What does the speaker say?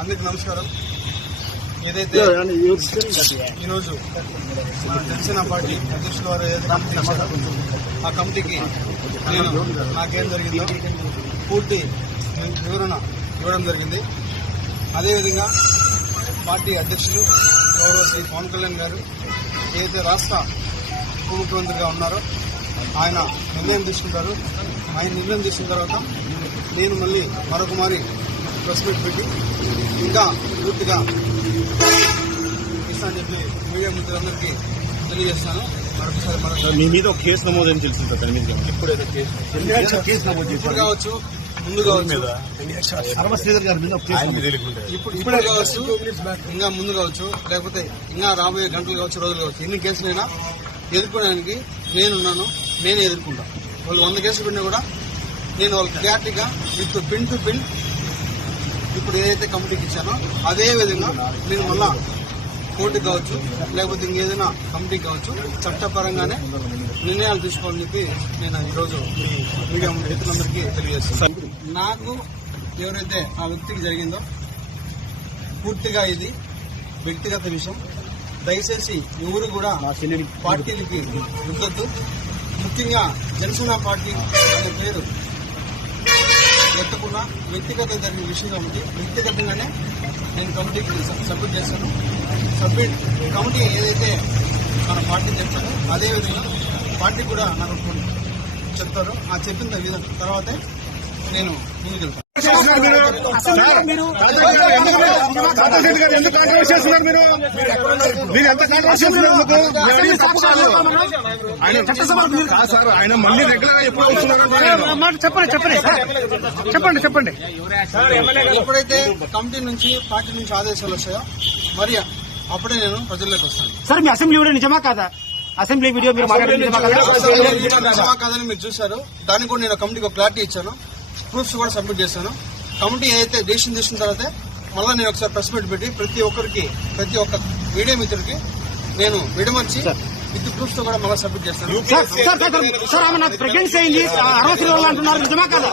అందరికి నమస్కారం. ఏదైతే ఈరోజు జనసేన పార్టీ అధ్యక్షుల వారు ఏదైతే కమిటీ ఇచ్చారో ఆ కమిటీకి నేను నాకేం జరిగిందో పూర్తి వివరణ ఇవ్వడం జరిగింది. అదేవిధంగా పార్టీ అధ్యక్షులు గౌరవ శ్రీ పవన్ కళ్యాణ్ గారు ఏదైతే రాష్ట్ర ఉప ముఖ్యమంత్రిగా ఉన్నారో ఆయన నిర్ణయం తీసుకుంటారు. ఆయన నిర్ణయం తీసుకున్న తర్వాత నేను మళ్ళీ మరొక మారి ప్రెస్ మీట్ పెట్టి ఇంకా పూర్తిగా ఇస్తానని చెప్పి మీడియా మిత్రులందరికీ తెలియజేస్తాను. మరొకసారి మీ మీద ఒక కేసు నమోదని తెలిసింది సార్. దాని మీద ఎప్పుడైతే కేసు నమోదు ఇప్పుడు కావచ్చు, ముందు కావచ్చు, ఇప్పుడు కావచ్చు, ఇంకా ముందు కావచ్చు, లేకపోతే ఇంకా రాబోయే గంటలు కావచ్చు, రోజులు కావచ్చు, ఎన్ని కేసులైనా ఎదుర్కోవడానికి నేనున్నాను. నేనే ఎదుర్కొంటాను. వాళ్ళు 100 కేసులు పెట్టినా కూడా నేను వాళ్ళకి క్లారిటీగా విత్ పిన్ టు పిన్ ఇప్పుడు ఏదైతే కమిటీకి ఇచ్చానో అదే విధంగా నేను మళ్ళా కోర్టుకి కావచ్చు, లేకపోతే ఇంకేదైనా కమిటీకి కావచ్చు, చట్టపరంగానే నిర్ణయాలు తీసుకోవాలని చెప్పి నేను ఈరోజు మీడియా మిత్రులందరికీ తెలియజేస్తాను. నాకు ఎవరైతే ఆ వ్యక్తికి జరిగిందో పూర్తిగా ఇది వ్యక్తిగత విషయం. దయచేసి ఎవరు కూడా పార్టీలకి రుద్దొద్దు. ముఖ్యంగా జనసేన పార్టీ అనే పేరు ఎత్తకుండా వ్యక్తిగత జరిగిన విషయం కాబట్టి వ్యక్తిగతంగానే నేను కమిటీకి సబ్మిట్ చేశాను. కమిటీ ఏదైతే మన పార్టీ చెప్తారో అదేవిధంగా పార్టీ కూడా నాకు చెప్తారో ఆ చెప్పిన విధంగా తర్వాతే నేను ముందుకెళ్తాను. ఎందుకు కాంట్రవర్సీ చేస్తున్నారు మీరు ఎంత కాంట్రవర్సీ చేస్తున్నారు? ఆయన మళ్ళీ రెగ్యులర్ గా ఎప్పుడు చెప్పండి. ఎప్పుడైతే కమిటీ నుంచి పార్టీ నుంచి ఆదేశాలు వస్తాయో మరి అప్పుడే నేను ప్రజల్లోకి వస్తాను. సార్, మీ అసెంబ్లీ వీడియో నిజమా కాదా? అసెంబ్లీ వీడియో మీరు నిజమా కాదని మీరు చూశారు. దానికి కూడా నేను కమిటీకి ఒక క్లారిటీ ఇచ్చాను. ప్రూఫ్స్ కూడా సబ్మిట్ చేశాను. కమిటీ ఏదైతే డెసిషన్ తీసుకున్న తర్వాత మళ్ళీ నేను ఒకసారి ప్రెస్ మీట్ పెట్టి ప్రతి ఒక్క మీడియా మిత్రుడికి నేను విడమర్చి విత్ ప్రూఫ్స్ తో కూడా మళ్ళీ సబ్మిట్ చేస్తాను. ప్రెగ్నెన్సీ అయింది 60 రోజులు అంటున్నారు, నిజమా కదా?